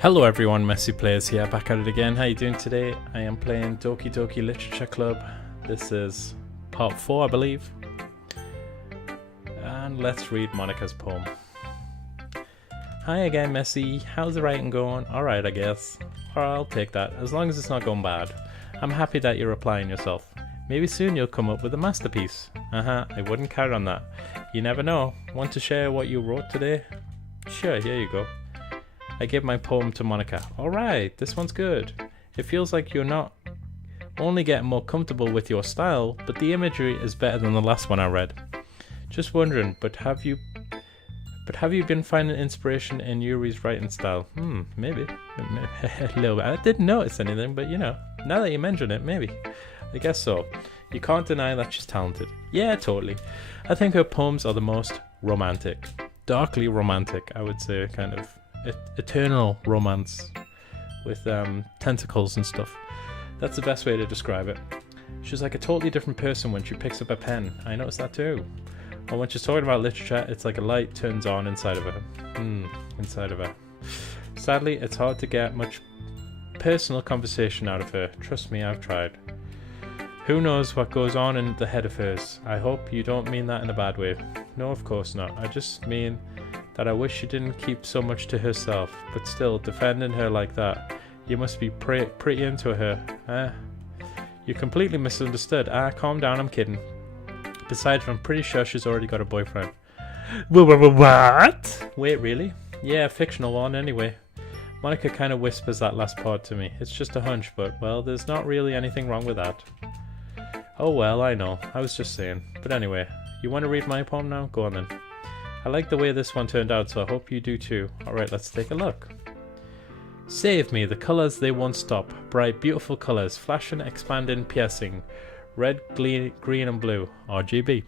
Hello everyone, MessyPlays here, back at it again. How you doing today? I am playing Doki Doki Literature Club. This is part 4, I believe. And let's read Monica's poem. Hi again, Messy. How's the writing going? Alright, I guess. Or I'll take that, as long as it's not going bad. I'm happy that you're applying yourself. Maybe soon you'll come up with a masterpiece. I wouldn't count on that. You never know. Want to share what you wrote today? Sure, here you go. I gave my poem to Monica. Alright, this one's good. It feels like you're not only getting more comfortable with your style, but the imagery is better than the last one I read. Just wondering, but have you been finding inspiration in Yuri's writing style? Maybe. A little bit. I didn't notice anything, but you know, now that you mention it, maybe. I guess so. You can't deny that she's talented. Yeah, totally. I think her poems are the most romantic. Darkly romantic, I would say, kind of. Eternal romance with tentacles and stuff. That's the best way to describe it. She's like a totally different person when she picks up a pen. I noticed that too. And when she's talking about literature, it's like a light turns on inside of her. Inside of her. Sadly, it's hard to get much personal conversation out of her. Trust me, I've tried. Who knows what goes on in the head of hers? I hope you don't mean that in a bad way. No, of course not. I just mean that I wish she didn't keep so much to herself, but still, defending her like that, you must be pretty into her. You completely misunderstood. Calm down, I'm kidding. Besides, I'm pretty sure she's already got a boyfriend. What? Wait, really? Yeah, a fictional one anyway. Monica kind of whispers that last part to me. It's just a hunch, but, well, there's not really anything wrong with that. Oh well, I know. I was just saying. But anyway, you want to read my poem now? Go on then. I like the way this one turned out, so I hope you do too. Alright, let's take a look. Save me, the colours they won't stop. Bright, beautiful colours, flashing, expanding, piercing. Red, green and blue, RGB.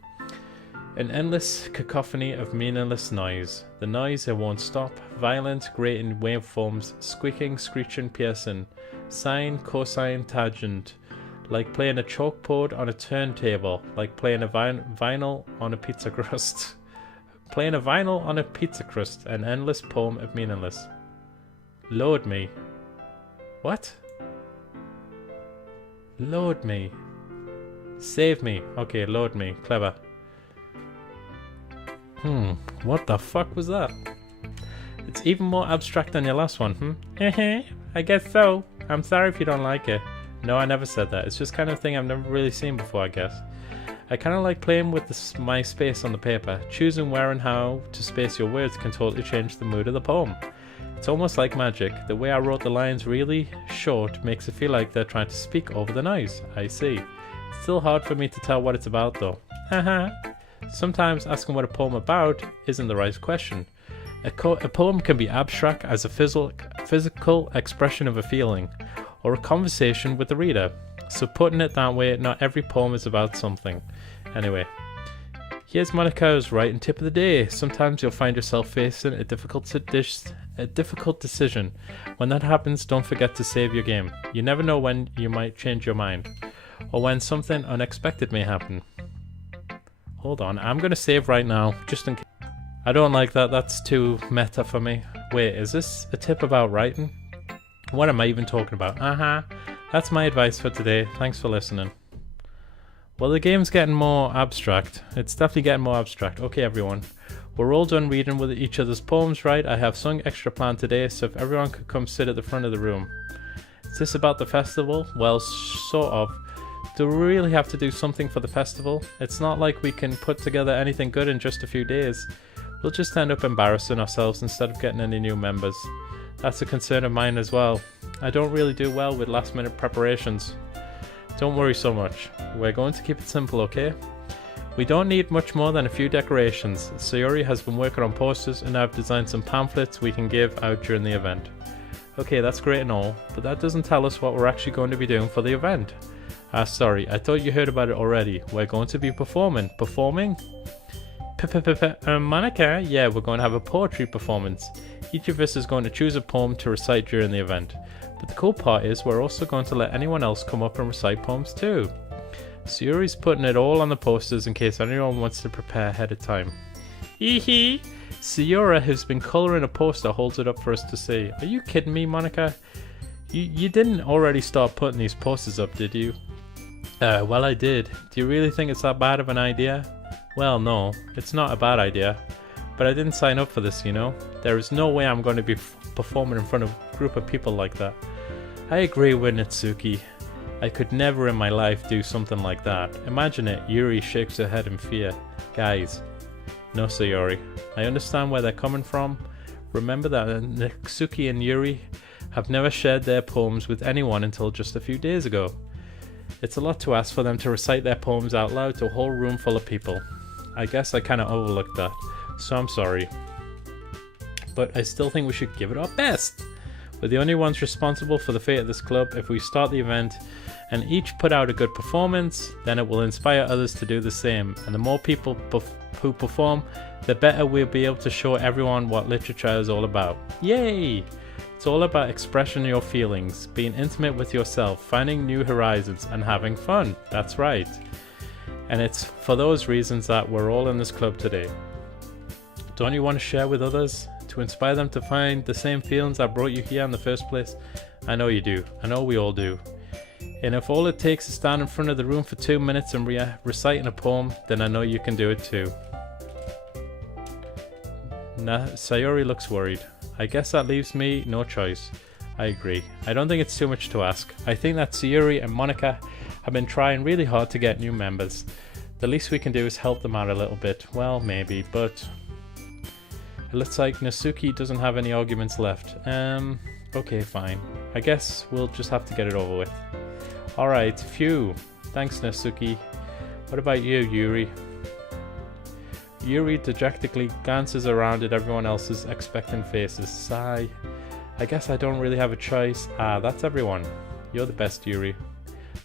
An endless cacophony of meaningless noise. The noise it won't stop. Violent, grating waveforms, squeaking, screeching, piercing. Sine, cosine, tangent. Like playing a chalkboard on a turntable. Like playing a vinyl on a pizza crust. Playing a vinyl on a pizza crust, an endless poem of meaningless. Load me. What? Load me. Save me. Okay, load me. Clever. What the fuck was that? It's even more abstract than your last one, I guess so. I'm sorry if you don't like it. No, I never said that. It's just kind of thing I've never really seen before, I guess. I kind of like playing with my space on the paper. Choosing where and how to space your words can totally change the mood of the poem. It's almost like magic. The way I wrote the lines really short makes it feel like they're trying to speak over the noise. I see. It's still hard for me to tell what it's about though. Sometimes asking what a poem about isn't the right question. A poem can be abstract as a physical expression of a feeling, or a conversation with the reader. So putting it that way, not every poem is about something. Anyway, here's Monica's writing tip of the day. Sometimes you'll find yourself facing a difficult decision. When that happens, don't forget to save your game. You never know when you might change your mind, or when something unexpected may happen. Hold on, I'm going to save right now, just in case. I don't like that, that's too meta for me. Wait, is this a tip about writing? What am I even talking about? That's my advice for today. Thanks for listening. Well, the game's getting more abstract. It's definitely getting more abstract. Okay, everyone. We're all done reading with each other's poems, right? I have some extra planned today, so if everyone could come sit at the front of the room. Is this about the festival? Well, sort of. Do we really have to do something for the festival? It's not like we can put together anything good in just a few days. We'll just end up embarrassing ourselves instead of getting any new members. That's a concern of mine as well. I don't really do well with last minute preparations. Don't worry so much. We're going to keep it simple, okay? We don't need much more than a few decorations. Sayori has been working on posters and I've designed some pamphlets we can give out during the event. Okay, that's great and all, but that doesn't tell us what we're actually going to be doing for the event. Sorry, I thought you heard about it already. We're going to be performing. Performing? Monica? Yeah, we're going to have a poetry performance. Each of us is going to choose a poem to recite during the event. But the cool part is we're also going to let anyone else come up and recite poems too. Sayori's putting it all on the posters in case anyone wants to prepare ahead of time. Hee. Sayori, who's been colouring a poster, holds it up for us to see. Are you kidding me, Monica? You didn't already start putting these posters up, did you? Well, I did. Do you really think it's that bad of an idea? Well, no, it's not a bad idea. But I didn't sign up for this, you know? There is no way I'm going to be performing in front of a group of people like that. I agree with Natsuki. I could never in my life do something like that. Imagine it. Yuri shakes her head in fear. Guys. No, Sayori. I understand where they're coming from. Remember that Natsuki and Yuri have never shared their poems with anyone until just a few days ago. It's a lot to ask for them to recite their poems out loud to a whole room full of people. I guess I kind of overlooked that, so I'm sorry. But I still think we should give it our best. We're the only ones responsible for the fate of this club. If we start the event and each put out a good performance, then it will inspire others to do the same. And the more people who perform, the better we'll be able to show everyone what literature is all about. Yay! It's all about expressing your feelings, being intimate with yourself, finding new horizons, and having fun. That's right. And it's for those reasons that we're all in this club today. Don't you want to share with others? To inspire them to find the same feelings that brought you here in the first place? I know you do. I know we all do. And if all it takes is standing in front of the room for 2 minutes and reciting a poem, then I know you can do it too. Sayori looks worried. I guess that leaves me no choice. I agree. I don't think it's too much to ask. I think that Sayori and Monica have been trying really hard to get new members. The least we can do is help them out a little bit. Well, maybe, but it looks like Natsuki doesn't have any arguments left. Okay, fine. I guess we'll just have to get it over with. Alright, phew. Thanks, Natsuki. What about you, Yuri? Yuri dejectedly glances around at everyone else's expectant faces. Sigh. I guess I don't really have a choice. Ah, that's everyone. You're the best, Yuri.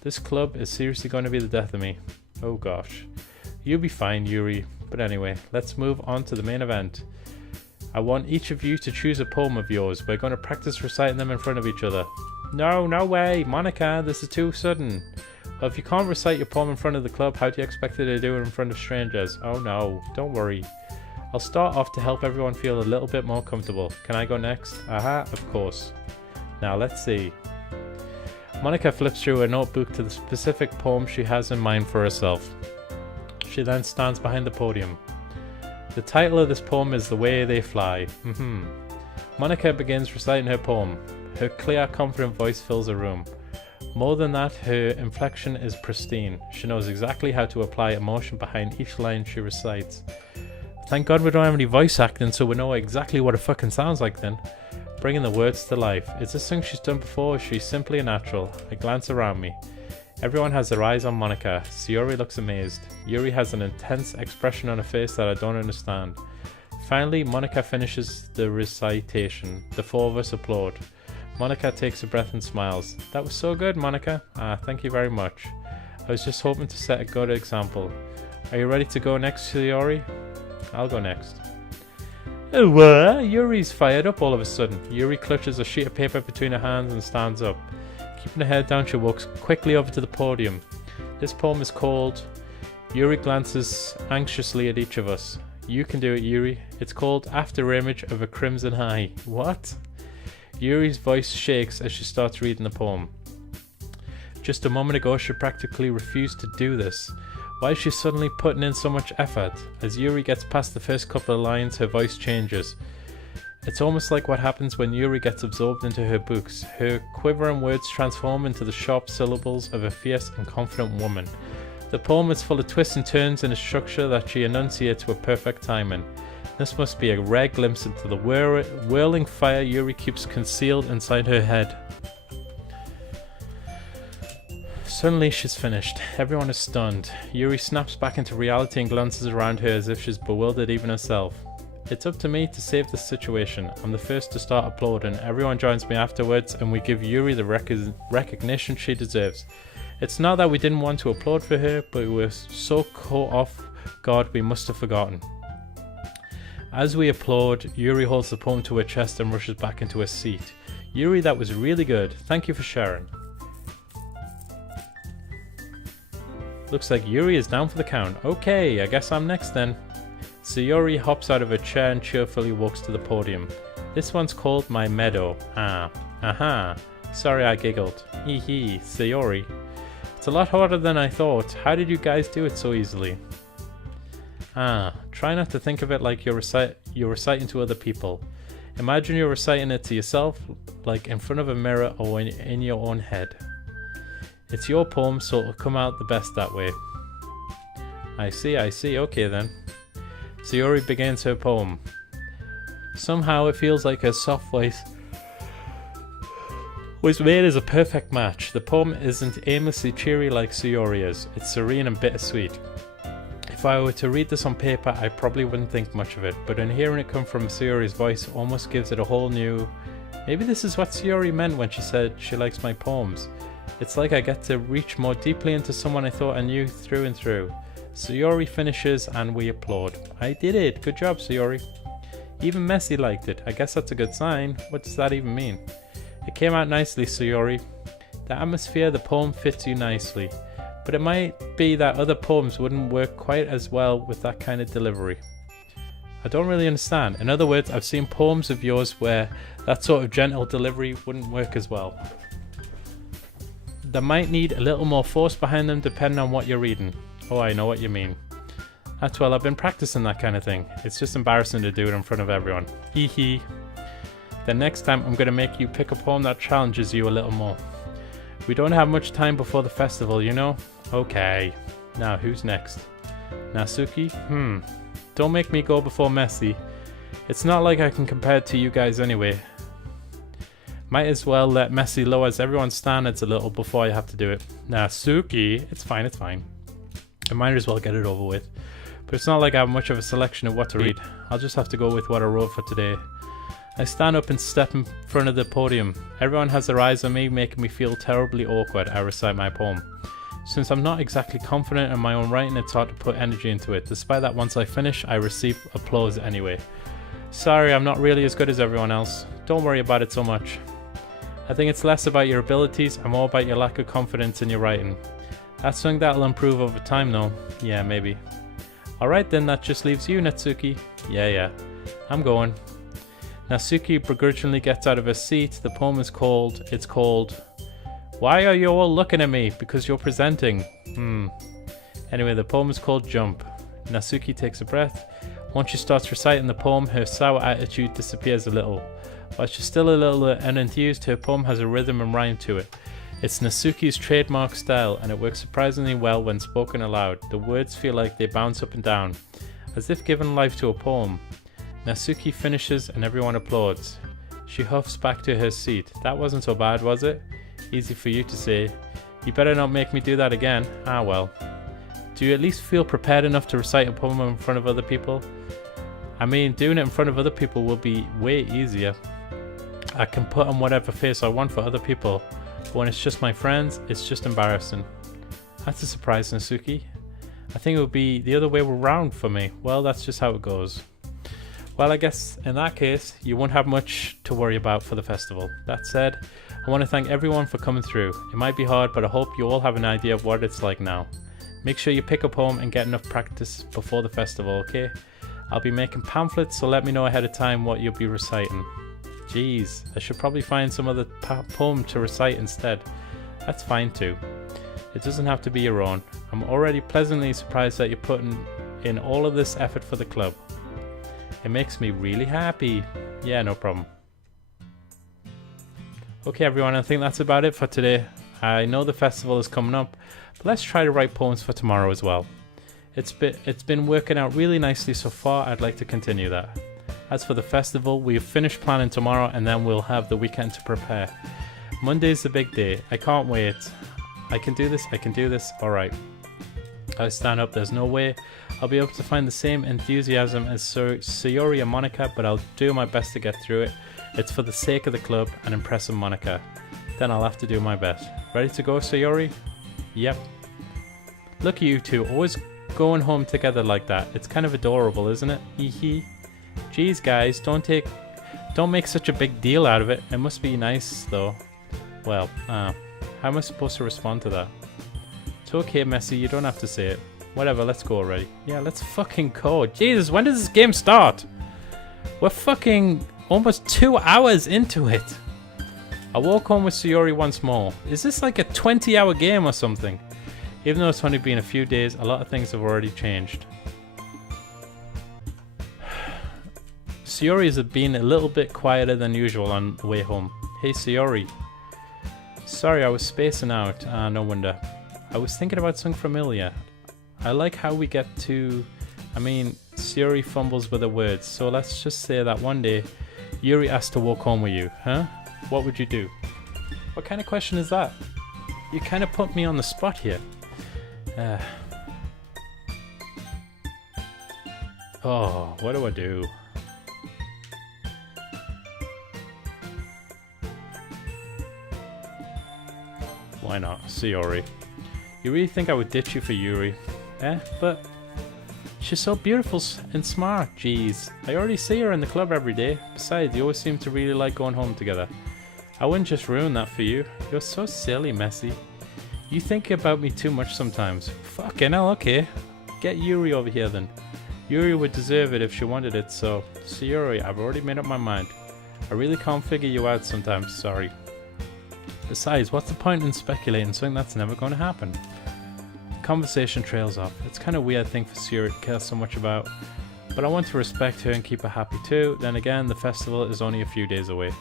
This club is seriously going to be the death of me. Oh gosh. You'll be fine, Yuri. But anyway, let's move on to the main event. I want each of you to choose a poem of yours. We're going to practice reciting them in front of each other. No, no way. Monica, this is too sudden. Well, if you can't recite your poem in front of the club, how do you expect her to do it in front of strangers? Oh no, don't worry. I'll start off to help everyone feel a little bit more comfortable. Can I go next? Aha, of course. Now let's see. Monica flips through a notebook to the specific poem she has in mind for herself. She then stands behind the podium. The title of this poem is The Way They Fly. Monica begins reciting her poem. Her clear, confident voice fills the room. More than that, her inflection is pristine. She knows exactly how to apply emotion behind each line she recites. Thank God we don't have any voice acting, so we know exactly what it fucking sounds like then. Bringing the words to life. Is this something she's done before? She's simply a natural. I glance around me. Everyone has their eyes on Monica. Sayori looks amazed. Yuri has an intense expression on her face that I don't understand. Finally, Monica finishes the recitation. The four of us applaud. Monica takes a breath and smiles. That was so good, Monica. Ah, thank you very much. I was just hoping to set a good example. Are you ready to go next, Sayori? I'll go next. Oh, what? Yuri's fired up all of a sudden. Yuri clutches a sheet of paper between her hands and stands up. Keeping her head down, she walks quickly over to the podium. This poem is called... Yuri glances anxiously at each of us. You can do it, Yuri. It's called After Image of a Crimson High. What? Yuri's voice shakes as she starts reading the poem. Just a moment ago she practically refused to do this. Why is she suddenly putting in so much effort? As Yuri gets past the first couple of lines, her voice changes. It's almost like what happens when Yuri gets absorbed into her books. Her quivering words transform into the sharp syllables of a fierce and confident woman. The poem is full of twists and turns in a structure that she enunciates with perfect timing. This must be a rare glimpse into the whirling fire Yuri keeps concealed inside her head. Suddenly she's finished. Everyone is stunned. Yuri snaps back into reality and glances around her as if she's bewildered even herself. It's up to me to save this situation. I'm the first to start applauding. Everyone joins me afterwards and we give Yuri the recognition she deserves. It's not that we didn't want to applaud for her, but we were so caught off guard we must have forgotten. As we applaud, Yuri holds the poem to her chest and rushes back into her seat. Yuri, that was really good. Thank you for sharing. Looks like Yuri is down for the count. Okay, I guess I'm next then. Sayori hops out of her chair and cheerfully walks to the podium. This one's called My Meadow. Ah, aha. Sorry I giggled. Hee hee, Sayori. It's a lot harder than I thought. How did you guys do it so easily? Ah, try not to think of it like you're reciting to other people. Imagine you're reciting it to yourself, like in front of a mirror or in your own head. It's your poem, so it'll come out the best that way. I see, okay then. Sayori begins her poem. Somehow it feels like her soft voice was made as a perfect match. The poem isn't aimlessly cheery like Sayori is. It's serene and bittersweet. If I were to read this on paper, I probably wouldn't think much of it, but in hearing it come from Sayori's voice almost gives it a whole new... Maybe this is what Sayori meant when she said she likes my poems. It's like I get to reach more deeply into someone I thought I knew through and through. Sayori finishes and we applaud. I did it! Good job, Sayori. Even Messy liked it. I guess that's a good sign. What does that even mean? It came out nicely, Sayori. The atmosphere of the poem fits you nicely. But it might be that other poems wouldn't work quite as well with that kind of delivery. I don't really understand. In other words, I've seen poems of yours where that sort of gentle delivery wouldn't work as well. They might need a little more force behind them depending on what you're reading. Oh, I know what you mean. That's well, I've been practicing that kind of thing. It's just embarrassing to do it in front of everyone. Hee hee. Then next time I'm going to make you pick a poem that challenges you a little more. We don't have much time before the festival, you know? Okay. Now, who's next? Natsuki? Don't make me go before Messy. It's not like I can compare it to you guys anyway. Might as well let Messy lowers everyone's standards a little before I have to do it. Natsuki? It's fine, it's fine. I might as well get it over with. But it's not like I have much of a selection of what to read. I'll just have to go with what I wrote for today. I stand up and step in front of the podium. Everyone has their eyes on me, making me feel terribly awkward. I recite my poem. Since I'm not exactly confident in my own writing, it's hard to put energy into it. Despite that, once I finish, I receive applause anyway. Sorry, I'm not really as good as everyone else. Don't worry about it so much. I think it's less about your abilities and more about your lack of confidence in your writing. That's something that'll improve over time though. Yeah, maybe. Alright then, that just leaves you, Natsuki. Yeah. I'm going. Natsuki begrudgingly gets out of her seat. The poem is called... It's called... Why are you all looking at me? Because you're presenting. Anyway, the poem is called Jump. Natsuki takes a breath. Once she starts reciting the poem, her sour attitude disappears a little. While she's still a little unenthused, her poem has a rhythm and rhyme to it. It's Natsuki's trademark style, and it works surprisingly well when spoken aloud. The words feel like they bounce up and down, as if given life to a poem. Natsuki finishes and everyone applauds. She huffs back to her seat. That wasn't so bad, was it? Easy for you to say. You better not make me do that again. Ah well. Do you at least feel prepared enough to recite a poem in front of other people? I mean, doing it in front of other people will be way easier. I can put on whatever face I want for other people, but when it's just my friends, it's just embarrassing. That's a surprise, Natsuki. I think it would be the other way around for me. Well, that's just how it goes. Well, I guess in that case, you won't have much to worry about for the festival. That said, I want to thank everyone for coming through. It might be hard, but I hope you all have an idea of what it's like now. Make sure you pick a poem and get enough practice before the festival, okay? I'll be making pamphlets, so let me know ahead of time what you'll be reciting. Jeez, I should probably find some other poem to recite instead. That's fine too. It doesn't have to be your own. I'm already pleasantly surprised that you're putting in all of this effort for the club. It makes me really happy. Yeah, no problem. Okay everyone, I think that's about it for today. I know the festival is coming up, but let's try to write poems for tomorrow as well. It's been working out really nicely so far. I'd like to continue that. As for the festival, we've finished planning tomorrow and then we'll have the weekend to prepare. Monday's the big day. I can't wait. I can do this. Alright. I stand up. There's no way I'll be able to find the same enthusiasm as Sayori and Monica, but I'll do my best to get through it. It's for the sake of the club and impressing Monica. Then I'll have to do my best. Ready to go, Sayori? Yep. Look at you two, always going home together like that. It's kind of adorable, isn't it? Hee. Geez guys, don't make such a big deal out of it. It must be nice though. Well, how am I supposed to respond to that? It's okay, Messy, you don't have to say it. Whatever, let's go already. Yeah, let's fucking go. Jesus, when does this game start? We're fucking almost 2 hours into it. I walk home with Sayori once more. Is this like a 20-hour game or something? Even though it's only been a few days, a lot of things have already changed. Sayori has been a little bit quieter than usual on the way home. Hey Sayori. Sorry, I was spacing out. No wonder. I was thinking about something familiar. I like how we get to... Sayori fumbles with the words. So let's just say that one day, Yuri asked to walk home with you. Huh? What would you do? What kind of question is that? You kind of put me on the spot here. Oh, what do I do? Why not? Sayori. You really think I would ditch you for Yuri? But she's so beautiful and smart. Jeez. I already see her in the club every day. Besides, you always seem to really like going home together. I wouldn't just ruin that for you. You're so silly, Messy. You think about me too much sometimes. Fucking hell, okay. Get Yuri over here then. Yuri would deserve it if she wanted it, so... Sayori, I've already made up my mind. I really can't figure you out sometimes, sorry. Besides, what's the point in speculating something that's never going to happen? The conversation trails off. It's kind of a weird thing for Sayori to care so much about, but I want to respect her and keep her happy too. Then again, the festival is only a few days away.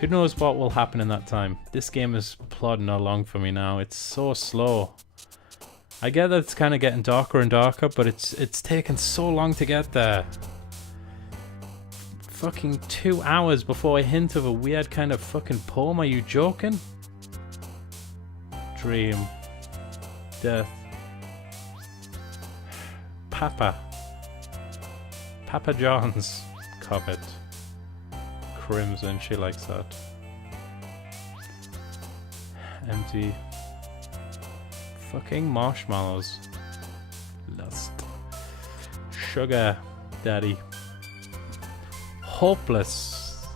Who knows what will happen in that time? This game is plodding along for me now. It's so slow. I get that it's kind of getting darker and darker, but it's taken so long to get there. Fucking 2 hours before a hint of a weird kind of fucking poem. Are you joking? Dream. Death. Papa John's. Covet. Crimson, she likes that. Empty. Fucking marshmallows. Lust. Sugar daddy. Hopeless.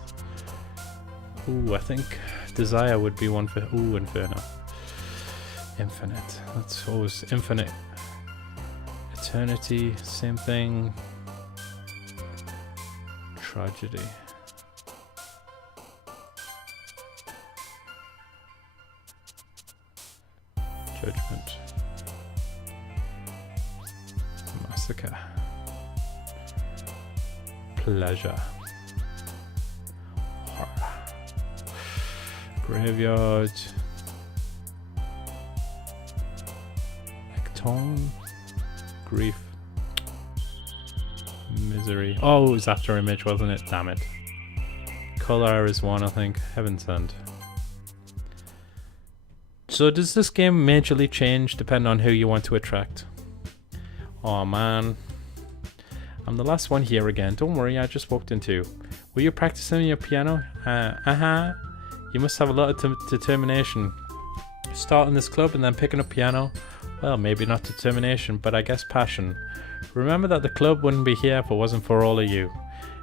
Ooh, I think desire would be one for... Ooh, inferno. Infinite. That's always infinite. Eternity, same thing. Tragedy. Judgment. Massacre. Pleasure. Horror. Graveyard. Ectone. Grief. Misery. Oh, it was after image, wasn't it? Damn it. Color is one, I think. Heaven sent. So does this game majorly change depending on who you want to attract? Oh man. I'm the last one here again. Don't worry, I just walked in too. Were you practicing your piano? You must have a lot of determination. Starting this club and then picking up piano. Well, maybe not determination, but I guess passion. Remember that the club wouldn't be here if it wasn't for all of you.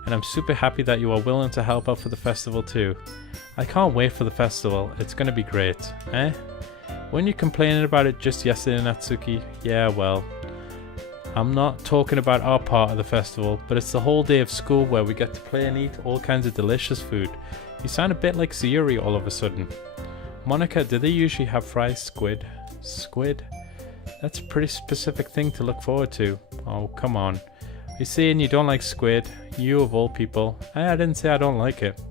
And I'm super happy that you are willing to help out for the festival too. I can't wait for the festival. It's gonna be great. Weren't you complaining about it just yesterday, Natsuki? Yeah, well, I'm not talking about our part of the festival, but it's the whole day of school where we get to play and eat all kinds of delicious food. You sound a bit like Sayuri all of a sudden. Monica, do they usually have fried squid? Squid? That's a pretty specific thing to look forward to. Oh, come on. Are you saying you don't like squid? You of all people. I didn't say I don't like it.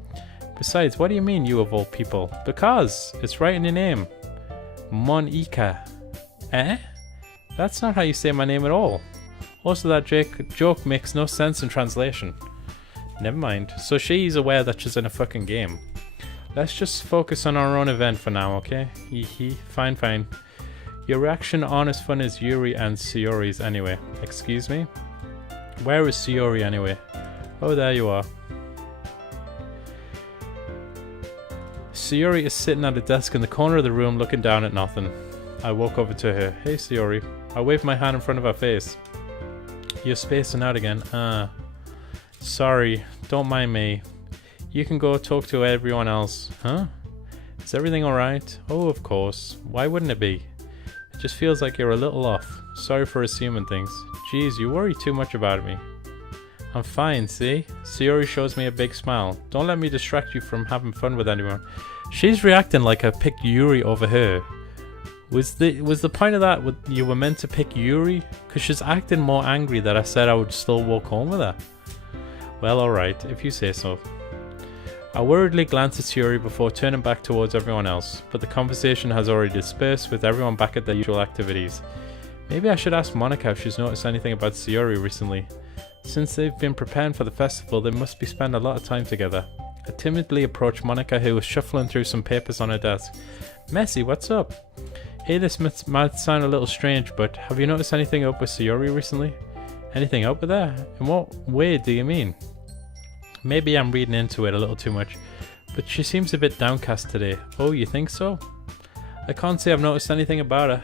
Besides, what do you mean you of all people? Because it's right in your name. Monica. That's not how you say my name at all. Also, that joke makes no sense in translation. Never mind. So she's aware that she's in a fucking game. Let's just focus on our own event for now, okay? Fine, fine. Your reaction aren't as fun as Yuri and Sayori's anyway. Excuse me? Where is Sayori anyway? Oh, there you are. Sayori is sitting at a desk in the corner of the room looking down at nothing. I walk over to her. Hey Sayori. I wave my hand in front of her face. You're spacing out again. Sorry. Don't mind me. You can go talk to everyone else. Huh? Is everything alright? Oh, of course. Why wouldn't it be? Just feels like you're a little off. Sorry for assuming things. Jeez, you worry too much about me. I'm fine, see? Sayori shows me a big smile. Don't let me distract you from having fun with anyone. She's reacting like I picked Yuri over her. Was the point of that you were meant to pick Yuri? Because she's acting more angry that I said I would still walk home with her. Well, alright, if you say so. I worriedly glance at Sayori before turning back towards everyone else, but the conversation has already dispersed with everyone back at their usual activities. Maybe I should ask Monica if she's noticed anything about Sayori recently. Since they've been preparing for the festival, they must be spending a lot of time together. I timidly approached Monica, who was shuffling through some papers on her desk. Messy, what's up? Hey, this might sound a little strange, but have you noticed anything up with Sayori recently? Anything up with her? In what way do you mean? Maybe I'm reading into it a little too much, but she seems a bit downcast today. Oh, you think so? I can't say I've noticed anything about her.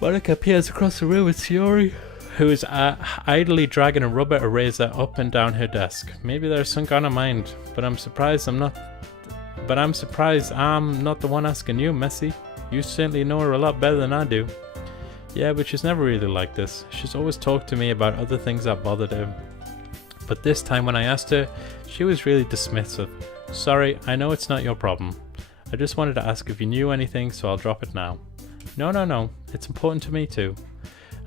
Monica peers across the room at Sayori, who is idly dragging a rubber eraser up and down her desk. Maybe there's some kind of mind, but I'm surprised I'm not the one asking you, Messy. You certainly know her a lot better than I do. Yeah, but she's never really like this. She's always talked to me about other things that bothered her. But this time when I asked her, she was really dismissive. Sorry, I know it's not your problem. I just wanted to ask if you knew anything, so I'll drop it now. No. It's important to me too.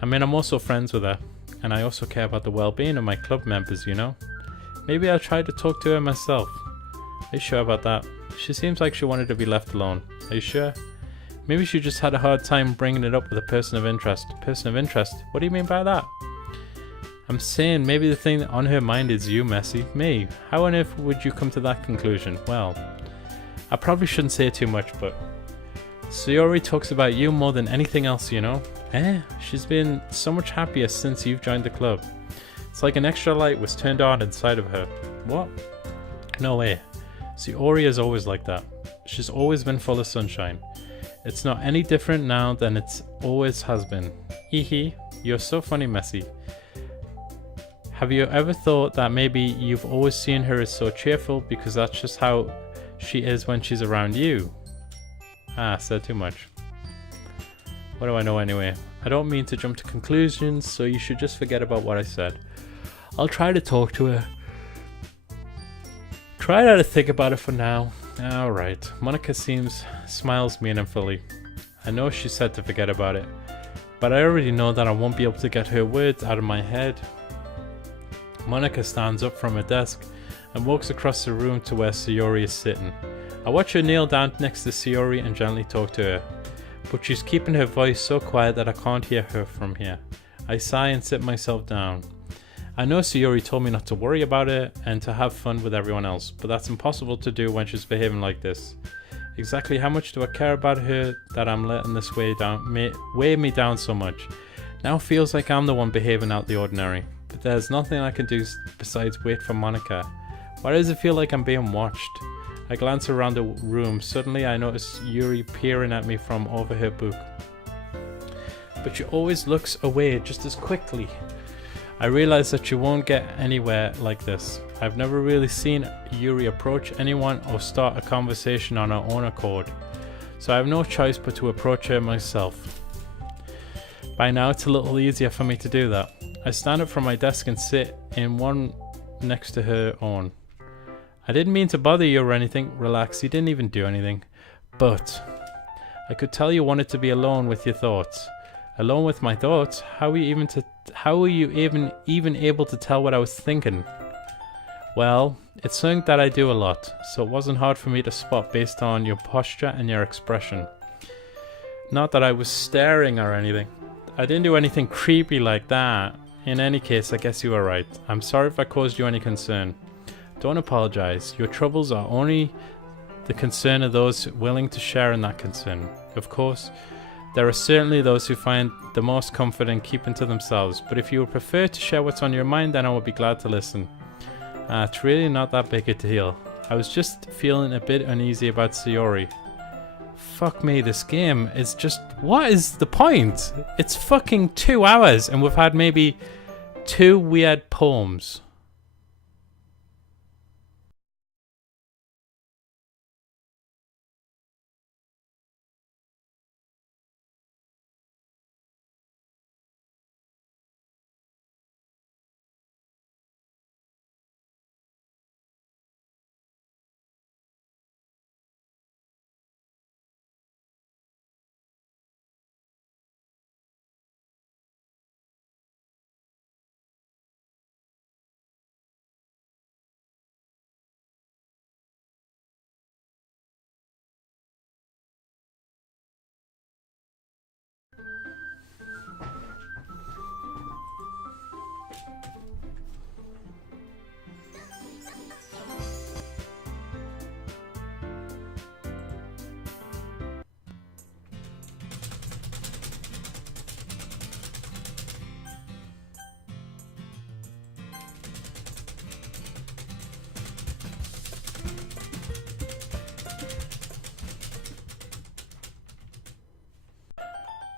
I mean, I'm also friends with her, and I also care about the well-being of my club members, you know? Maybe I'll try to talk to her myself. Are you sure about that? She seems like she wanted to be left alone. Are you sure? Maybe she just had a hard time bringing it up with a person of interest. Person of interest? What do you mean by that? I'm saying maybe the thing on her mind is you, Messy. Me. How on earth would you come to that conclusion? Well, I probably shouldn't say too much, but Sayori talks about you more than anything else, you know? She's been so much happier since you've joined the club. It's like an extra light was turned on inside of her. What? No way. Sayori is always like that. She's always been full of sunshine. It's not any different now than it always has been. Hehe, you're so funny, Messy. Have you ever thought that maybe you've always seen her as so cheerful because that's just how she is when she's around you? Said too much. What do I know anyway? I don't mean to jump to conclusions, so you should just forget about what I said. I'll try to talk to her. Try not to think about it for now. Alright, Monica smiles meaningfully. I know she said to forget about it, but I already know that I won't be able to get her words out of my head. Monica stands up from her desk and walks across the room to where Sayori is sitting. I watch her kneel down next to Sayori and gently talk to her, but she's keeping her voice so quiet that I can't hear her from here. I sigh and sit myself down. I know Sayori told me not to worry about it and to have fun with everyone else, but that's impossible to do when she's behaving like this. Exactly how much do I care about her that I'm letting this weigh me down so much? Now feels like I'm the one behaving out the ordinary, but there's nothing I can do besides wait for Monica. Why does it feel like I'm being watched? I glance around the room. Suddenly I notice Yuri peering at me from over her book. But she always looks away just as quickly. I realize that she won't get anywhere like this. I've never really seen Yuri approach anyone or start a conversation on her own accord, so I have no choice but to approach her myself. By now it's a little easier for me to do that. I stand up from my desk and sit in one next to her own. I didn't mean to bother you or anything. Relax, you didn't even do anything. But I could tell you wanted to be alone with your thoughts. Alone with my thoughts? How were you even able to tell what I was thinking? Well, it's something that I do a lot, so it wasn't hard for me to spot based on your posture and your expression. Not that I was staring or anything. I didn't do anything creepy like that. In any case, I guess you were right. I'm sorry if I caused you any concern. Don't apologize. Your troubles are only the concern of those willing to share in that concern. Of course, there are certainly those who find the most comfort in keeping to themselves, but if you would prefer to share what's on your mind, then I would be glad to listen. It's really not that big a deal. I was just feeling a bit uneasy about Sayori. Fuck me, this game is just... What is the point? It's fucking 2 hours and we've had maybe 2 weird poems.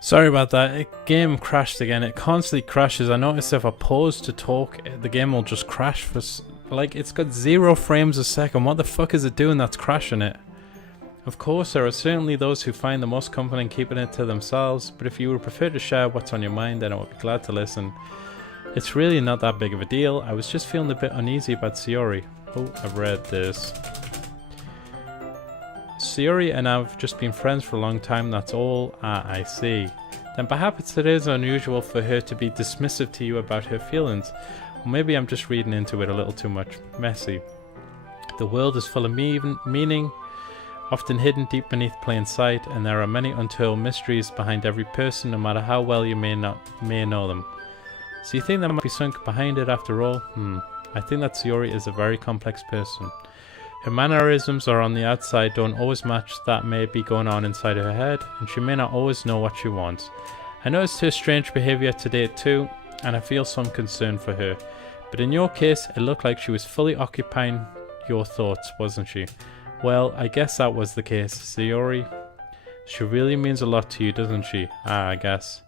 Sorry about that, game crashed again. It constantly crashes. I noticed if I pause to talk, the game will just crash for like, it's got 0 frames a second. What the fuck is it doing that's crashing it? Of course, there are certainly those who find the most comfort in keeping it to themselves, but if you would prefer to share what's on your mind, then I would be glad to listen. It's really not that big of a deal. I was just feeling a bit uneasy about Sayori. Oh, I've read this. Sayori and I've just been friends for a long time, that's all. Ah, I see. Then perhaps it is unusual for her to be dismissive to you about her feelings. Or maybe I'm just reading into it a little too much. Messy. The world is full of meaning, often hidden deep beneath plain sight, and there are many untold mysteries behind every person, no matter how well you may know them. So you think there might be something behind it after all? I think that Sayori is a very complex person. Her mannerisms are on the outside don't always match that may be going on inside her head, and she may not always know what she wants. I noticed her strange behaviour today too, and I feel some concern for her. But in your case, it looked like she was fully occupying your thoughts, wasn't she? Well, I guess that was the case. Sayori, she really means a lot to you, doesn't she? Ah, I guess.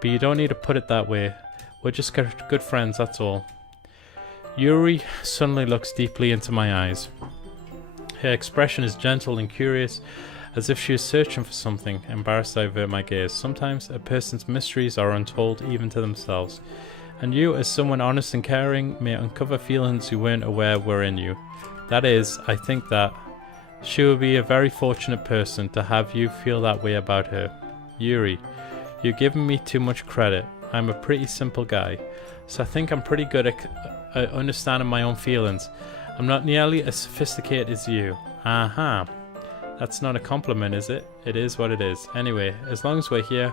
But you don't need to put it that way. We're just good friends, that's all. Yuri suddenly looks deeply into my eyes. Her expression is gentle and curious, as if she is searching for something. Embarrassed, I avert my gaze. Sometimes a person's mysteries are untold even to themselves, and you, as someone honest and caring, may uncover feelings you weren't aware were in you. That is, I think that she will be a very fortunate person to have you feel that way about her. Yuri, you're giving me too much credit. I'm a pretty simple guy, so I think I'm pretty good at understanding my own feelings. I'm not nearly as sophisticated as you. Aha. That's not a compliment, is it? It is what it is. Anyway, as long as we're here,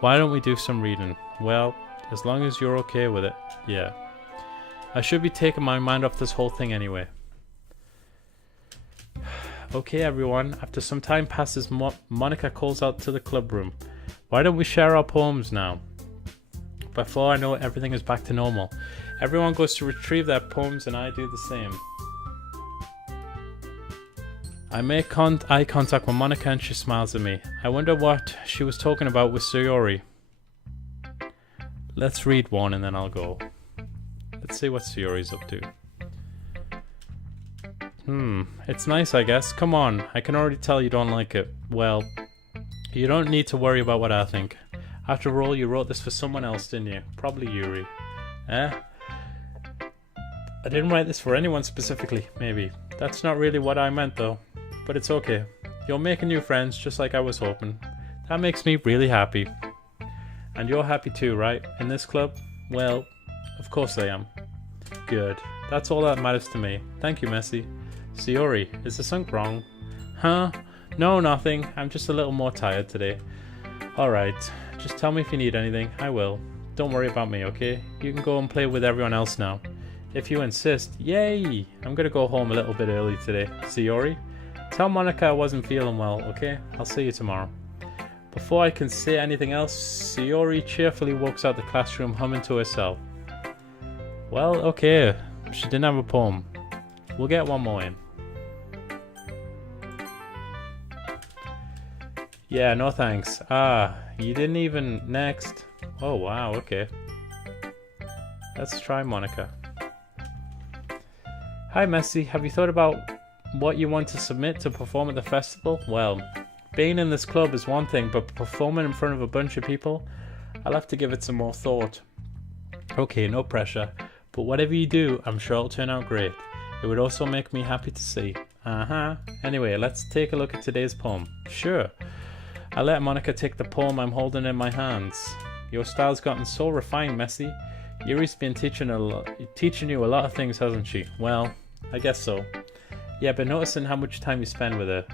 why don't we do some reading? Well, as long as you're okay with it. Yeah. I should be taking my mind off this whole thing anyway. Okay everyone, after some time passes, Monica calls out to the club room. Why don't we share our poems now? Before I know it, everything is back to normal. Everyone goes to retrieve their poems and I do the same. I make eye contact with Monica and she smiles at me. I wonder what she was talking about with Sayori. Let's read one and then I'll go. Let's see what Sayori's up to. It's nice, I guess. Come on, I can already tell you don't like it. Well, you don't need to worry about what I think. After all, you wrote this for someone else, didn't you? Probably Yuri. I didn't write this for anyone specifically, maybe. That's not really what I meant though. But it's okay. You're making new friends just like I was hoping. That makes me really happy. And you're happy too, right? In this club? Well, of course I am. Good. That's all that matters to me. Thank you, Messy. Sayori, is there something wrong? Huh? No, nothing. I'm just a little more tired today. Alright. Just tell me if you need anything. I will. Don't worry about me, okay? You can go and play with everyone else now. If you insist. Yay! I'm gonna go home a little bit early today. Sayori? Tell Monica I wasn't feeling well, okay? I'll see you tomorrow. Before I can say anything else, Sayori cheerfully walks out the classroom humming to herself. Well, okay. She didn't have a poem. We'll get one more in. Yeah, no thanks. Ah, you didn't even... Next. Oh, wow, okay. Let's try Monica. Hi, Messy. Have you thought about what you want to submit to perform at the festival? Well, being in this club is one thing, but performing in front of a bunch of people, I'll have to give it some more thought. Okay, no pressure. But whatever you do, I'm sure it'll turn out great. It would also make me happy to see. Anyway, let's take a look at today's poem. Sure. I'll let Monica take the poem I'm holding in my hands. Your style's gotten so refined, Messy. Yuri's been teaching you a lot of things, hasn't she? Well, I guess so. Yeah, but noticing how much time you spend with her.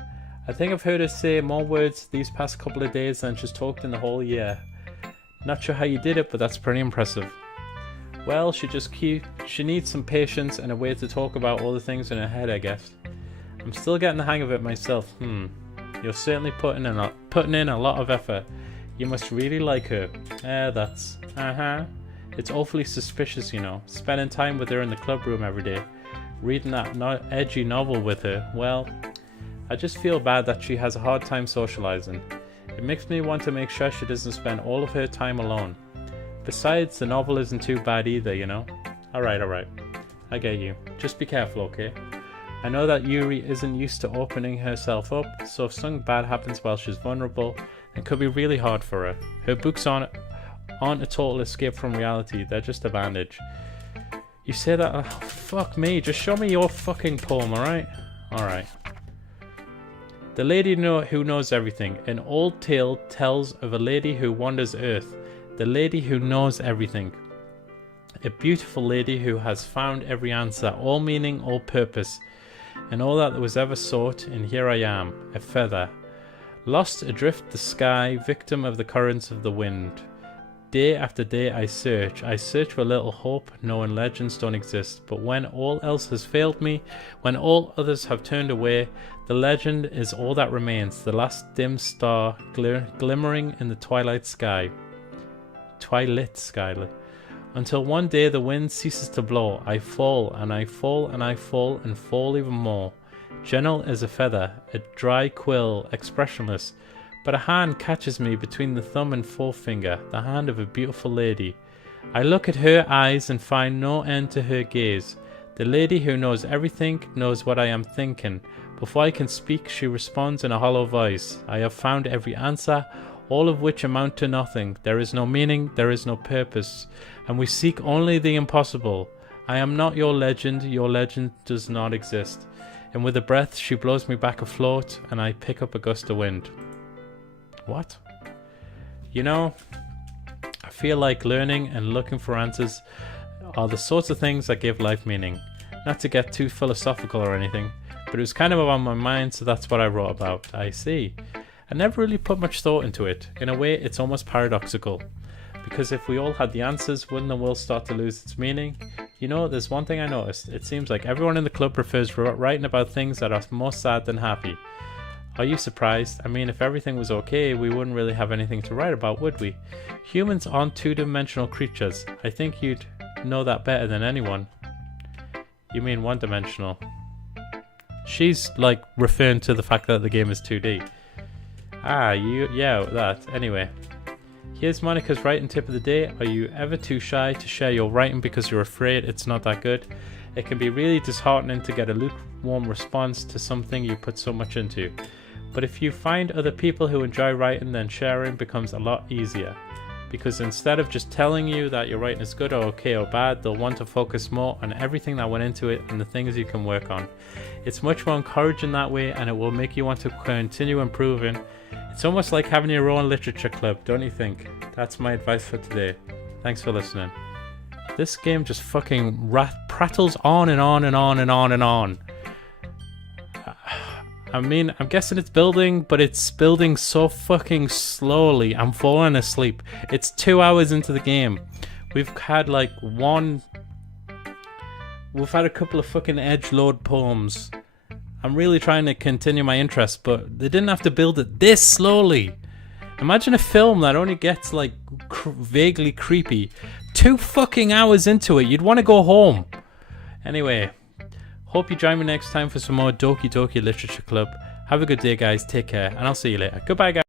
I think I've heard her say more words these past couple of days than she's talked in the whole year. Not sure how you did it, but that's pretty impressive. Well, she needs some patience and a way to talk about all the things in her head, I guess. I'm still getting the hang of it myself. You're certainly putting in a lot of effort. You must really like her. That's... It's awfully suspicious, you know. Spending time with her in the club room every day. Reading that edgy novel with her. Well, I just feel bad that she has a hard time socializing. It makes me want to make sure she doesn't spend all of her time alone. Besides, the novel isn't too bad either, you know? Alright. I get you. Just be careful, okay? I know that Yuri isn't used to opening herself up, so if something bad happens while she's vulnerable, it could be really hard for her. Her books aren't a total escape from reality, they're just a bandage. You say that? Oh, fuck me, just show me your fucking poem, alright? Alright. The lady who knows everything. An old tale tells of a lady who wanders earth. The lady who knows everything. A beautiful lady who has found every answer, all meaning, all purpose, and all that was ever sought, and here I am, a feather. Lost adrift the sky, victim of the currents of the wind. Day after day I search for a little hope, knowing legends don't exist. But when all else has failed me, when all others have turned away, the legend is all that remains, the last dim star glimmering in the twilight sky. Until one day the wind ceases to blow, I fall and I fall and I fall and fall even more. Gentle as a feather, a dry quill, expressionless. But a hand catches me between the thumb and forefinger, the hand of a beautiful lady. I look at her eyes and find no end to her gaze. The lady who knows everything knows what I am thinking. Before I can speak, she responds in a hollow voice. I have found every answer, all of which amount to nothing. There is no meaning, there is no purpose, and we seek only the impossible. I am not your legend does not exist. And with a breath, she blows me back afloat, and I pick up a gust of wind. What? You know, I feel like learning and looking for answers are the sorts of things that give life meaning. Not to get too philosophical or anything, but it was kind of on my mind, so that's what I wrote about. I see. I never really put much thought into it. In a way, it's almost paradoxical. Because if we all had the answers, wouldn't the world start to lose its meaning? You know, there's one thing I noticed. It seems like everyone in the club prefers writing about things that are more sad than happy. Are you surprised? I mean, if everything was okay, we wouldn't really have anything to write about, would we? Humans aren't two-dimensional creatures. I think you'd know that better than anyone. You mean one-dimensional? She's, like, referring to the fact that the game is 2D. Yeah, that. Anyway. Here's Monica's writing tip of the day. Are you ever too shy to share your writing because you're afraid it's not that good? It can be really disheartening to get a lukewarm response to something you put so much into. But if you find other people who enjoy writing, then sharing becomes a lot easier. Because instead of just telling you that your writing is good or okay or bad, they'll want to focus more on everything that went into it and the things you can work on. It's much more encouraging that way, and it will make you want to continue improving. It's almost like having your own literature club, don't you think? That's my advice for today. Thanks for listening. This game just fucking prattles on and on and on and on and on. I mean, I'm guessing it's building, but it's building so fucking slowly. I'm falling asleep. It's 2 hours into the game. We've had like we've had a couple of fucking edgelord poems. I'm really trying to continue my interest, but they didn't have to build it this slowly. Imagine a film that only gets like vaguely creepy. 2 fucking hours into it, you'd want to go home. Anyway, hope you join me next time for some more Doki Doki Literature Club. Have a good day, guys. Take care, and I'll see you later. Goodbye, guys.